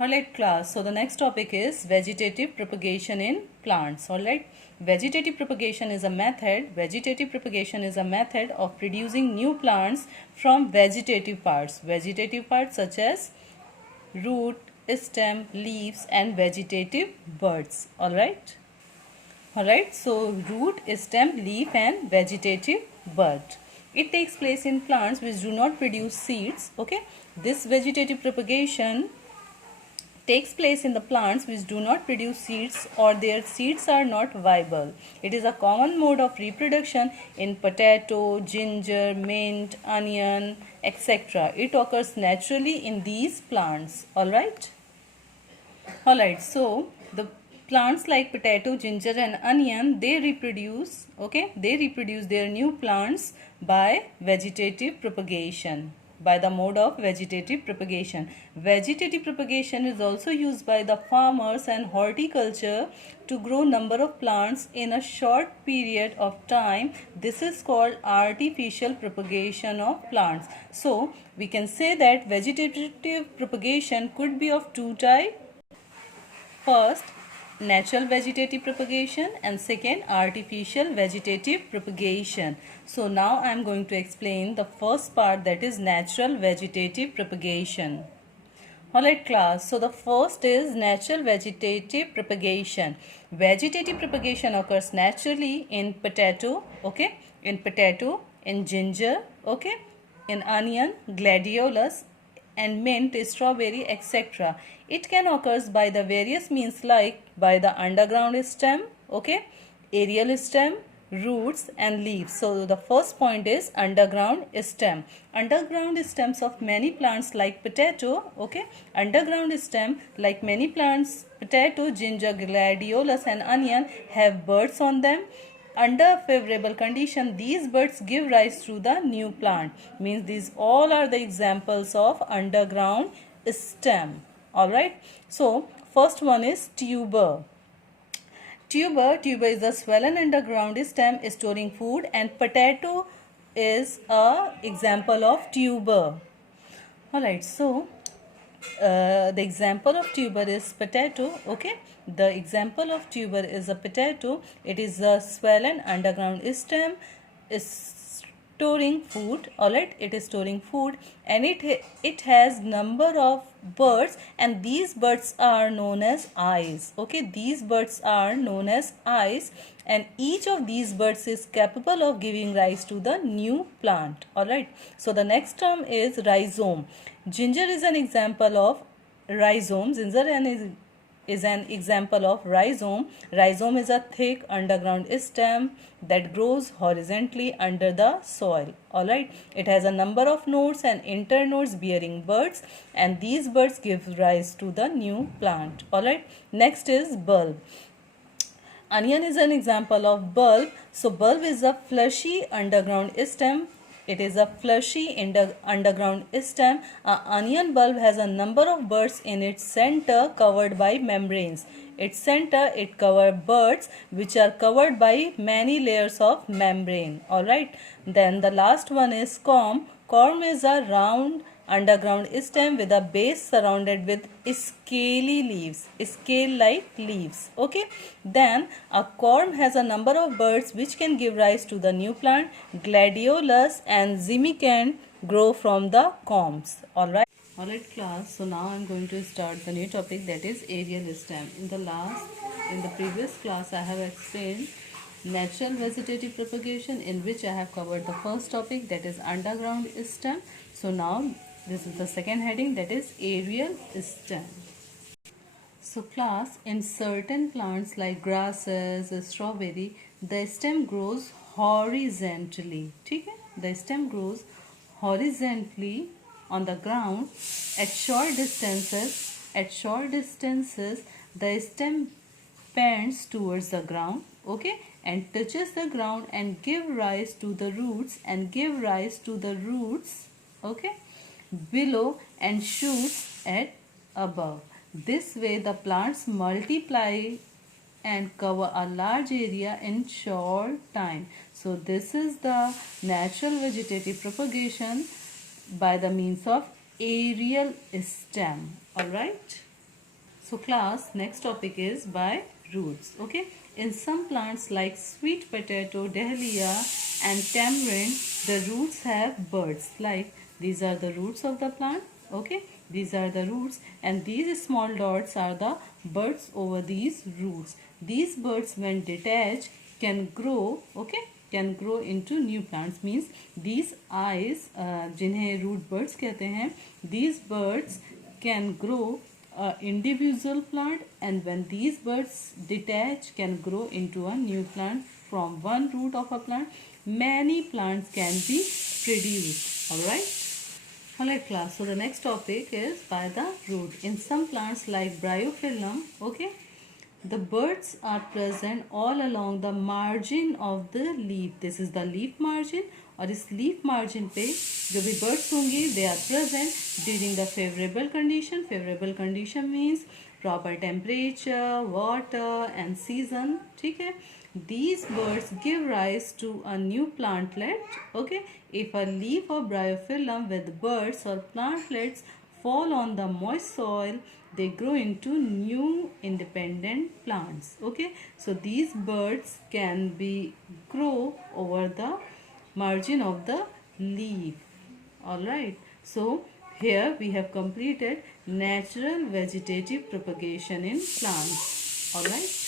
Alright class, so the next topic is vegetative propagation in plants. Alright, vegetative propagation is a method of producing new plants from vegetative parts such as root, stem, leaves and vegetative buds. Alright, so root, stem, leaf and vegetative bud. It takes place in plants which do not produce seeds. Okay, this vegetative propagation takes place in the plants which do not produce seeds or their seeds are not viable. It is a common mode of reproduction in potato, ginger, mint, onion, etc. It occurs naturally in these plants. Alright, so the plants like potato, ginger and onion, they reproduce their new plants by vegetative propagation, by the mode of vegetative propagation. Vegetative propagation is also used by the farmers and horticulture to grow number of plants in a short period of time. This is called artificial propagation of plants. So we can say that vegetative propagation could be of two types. First, natural vegetative propagation and second, artificial vegetative propagation. So now I am going to explain the first part, that is natural vegetative propagation. Alright class, so the first is natural vegetative propagation. Vegetative propagation occurs naturally in potato, in ginger, in onion, gladiolus and mint, strawberry, etc. It can occur by the various means like by the underground stem, aerial stem, roots and leaves. So the first point is underground stem. Underground stems of many plants like potato, underground stem like many plants, potato, ginger, gladiolus and onion have buds on them. Under favorable condition, these buds give rise to the new plant. Means these all are the examples of underground stem. Alright. So first one is tuber. Tuber is a swollen underground stem storing food, and potato is a example of tuber. Alright. So the example of tuber is potato. The example of tuber is a potato. It is a swollen underground stem is storing food. Alright, it is storing food and it has number of buds, and these buds are known as eyes. These buds are known as eyes, and each of these buds is capable of giving rise to the new plant. Alright, so the next term is rhizome. Ginger is an example of rhizome. Ginger is an example of rhizome. Rhizome is a thick underground stem that grows horizontally under the soil. Alright, it has a number of nodes and internodes bearing buds, and these buds give rise to the new plant. Alright, next is bulb. Onion is an example of bulb. So bulb is a fleshy underground stem. It is a fleshy underground stem. An onion bulb has a number of buds in its center covered by membranes. Its center, it covers buds which are covered by many layers of membrane. Alright. Then the last one is corm. Corm is a round underground stem with a base surrounded with scaly leaves, scale-like leaves. Then a corm has a number of buds which can give rise to the new plant. Gladiolus and zimicant grow from the corms. Alright class, so now I am going to start the new topic, that is aerial stem. In the previous class I have explained natural vegetative propagation, in which I have covered the first topic, that is underground stem. So now this is the second heading, that is aerial stem. So class, in certain plants like grasses, strawberry, the stem grows horizontally. The stem grows horizontally on the ground at short distances. The stem bends towards the ground, and touches the ground and give rise to the roots, below and shoots at above. This way the plants multiply and cover a large area in short time. So this is the natural vegetative propagation by the means of aerial stem. Alright. So class, next topic is by roots. Okay, in some plants like sweet potato, dahlia and tamarind, the roots have buds. Like these are the roots of the plant. Okay, these are the roots, and these small dots are the buds over these roots. These buds when detached can grow. Okay, can grow into new plants. Means these eyes जिन्हें root buds कहते हैं, these buds can grow individual plant, and when these buds detach can grow into a new plant from one root of a plant. Many plants can be produced. Alright class, so the next topic is by the root. In some plants like Bryophyllum, okay, the buds are present all along the margin of the leaf. This is the leaf margin, और इस leaf margin पे जो भी buds होंगे they are present during the favorable condition. Favorable condition means proper temperature, water and season. ठीक है, these buds give rise to a new plantlet. Okay, if a leaf of Bryophyllum with buds or plantlets fall on the moist soil, they grow into new independent plants. Okay, so these buds can be grow over the margin of the leaf. Alright, so here we have completed natural vegetative propagation in plants. Alright.